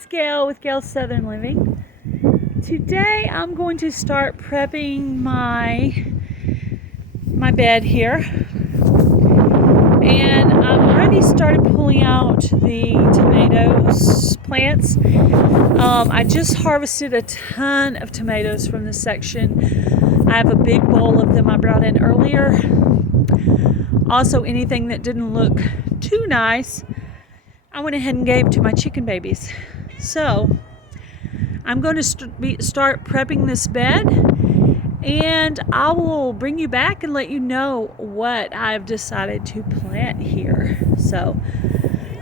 it's Gail with Gail's Southern Living. Today I'm going to start prepping my bed here, and I've already started pulling out the tomatoes plants. I just harvested a ton of tomatoes from this section. I have a big bowl of them I brought in earlier. Also, anything that didn't look too nice, I went ahead and gave to my chicken babies. So I'm going to start prepping this bed, and I will bring you back and let you know what I've decided to plant here. So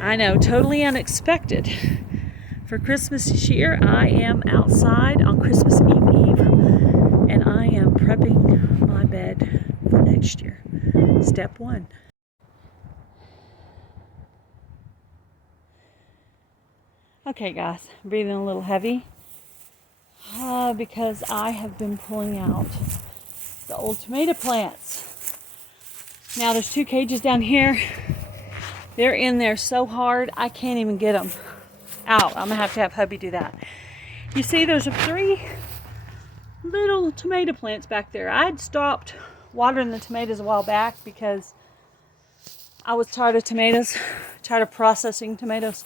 I know, totally unexpected. For Christmas this year, I am outside on Christmas Eve, and I am prepping my bed for next year. Step one. Okay guys, I'm breathing a little heavy because I have been pulling out the old tomato plants. Now there's 2 cages down here. They're in there so hard I can't even get them out. I'm gonna have to have hubby do that. You see there's 3 little tomato plants back there. I'd stopped watering the tomatoes a while back because I was tired of tomatoes, tired of processing tomatoes.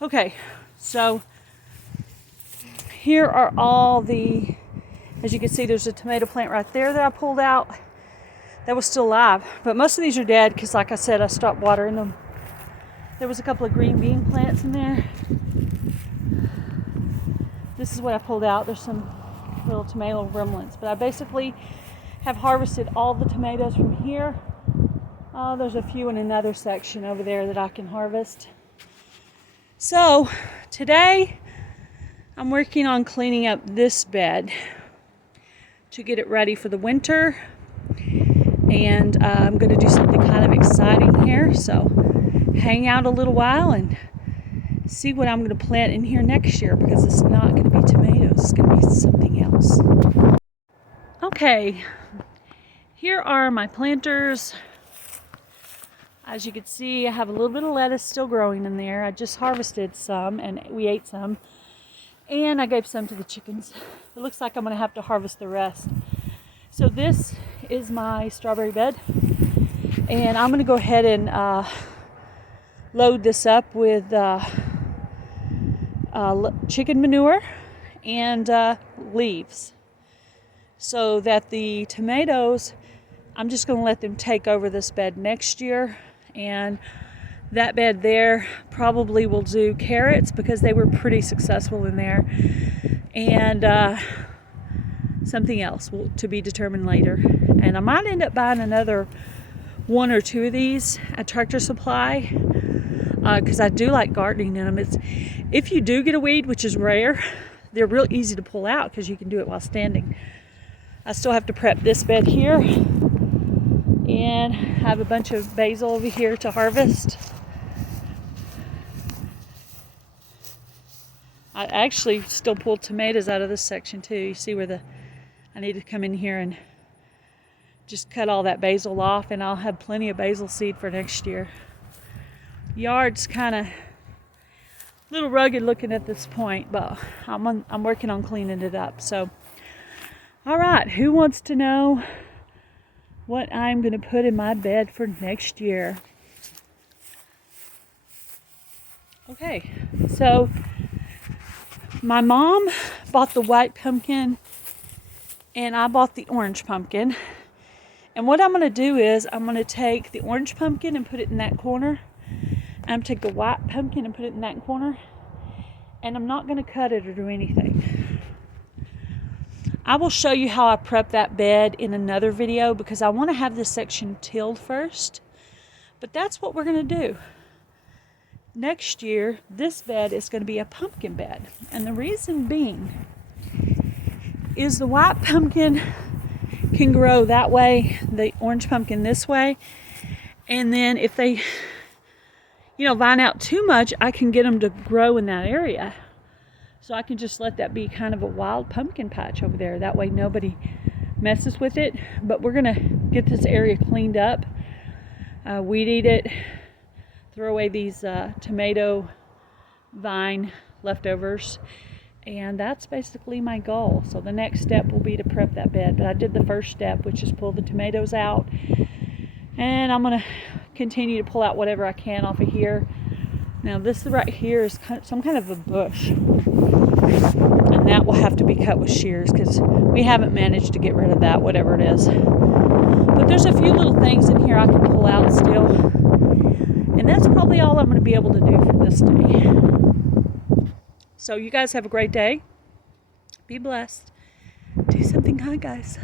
Okay, so here are all the, as you can see, there's a tomato plant right there that I pulled out that was still alive, but most of these are dead because, like I said, I stopped watering them. There was a couple of green bean plants in there. This is what I pulled out. There's some little tomato remnants, but I basically have harvested all the tomatoes from here. There's a few in another section over there that I can harvest. So today I'm working on cleaning up this bed to get it ready for the winter, and I'm going to do something kind of exciting here. So hang out a little while and see what I'm going to plant in here next year, because it's not going to be tomatoes, it's going to be something else. Okay, here are my planters. As you can see, I have a little bit of lettuce still growing in there. I just harvested some and we ate some, and I gave some to the chickens. It looks like I'm going to have to harvest the rest. So this is my strawberry bed, and I'm going to go ahead and load this up with chicken manure and leaves, so that the tomatoes, I'm just going to let them take over this bed next year. And that bed there probably will do carrots because they were pretty successful in there, and something else to be determined later. And I might end up buying another 1 or 2 of these at Tractor Supply, because I do like gardening in them. If you do get a weed, which is rare, they're real easy to pull out because you can do it while standing. I still have to prep this bed here, and have a bunch of basil over here to harvest. I actually still pulled tomatoes out of this section too. You see where I need to come in here and just cut all that basil off, and I'll have plenty of basil seed for next year. Yard's kind of a little rugged looking at this point, but I'm working on cleaning it up. So, all right, who wants to know what I'm going to put in my bed for next year? Okay, so my mom bought the white pumpkin and I bought the orange pumpkin. And what I'm going to do is I'm going to take the orange pumpkin and put it in that corner. I'm going to take the white pumpkin and put it in that corner. And I'm not going to cut it or do anything. I will show you how I prep that bed in another video, because I want to have this section tilled first. But that's what we're going to do. Next year, this bed is going to be a pumpkin bed. And the reason being is the white pumpkin can grow that way, the orange pumpkin this way. And then if they, vine out too much, I can get them to grow in that area. So I can just let that be kind of a wild pumpkin patch over there. That way nobody messes with it. But we're going to get this area cleaned up, weed eat it, throw away these tomato vine leftovers. And that's basically my goal. So the next step will be to prep that bed. But I did the first step, which is pull the tomatoes out. And I'm going to continue to pull out whatever I can off of here. Now this right here is some kind of a bush. And that will have to be cut with shears because we haven't managed to get rid of that, whatever it is. But there's a few little things in here I can pull out still. And that's probably all I'm going to be able to do for this day. So you guys have a great day. Be blessed. Do something kind, guys.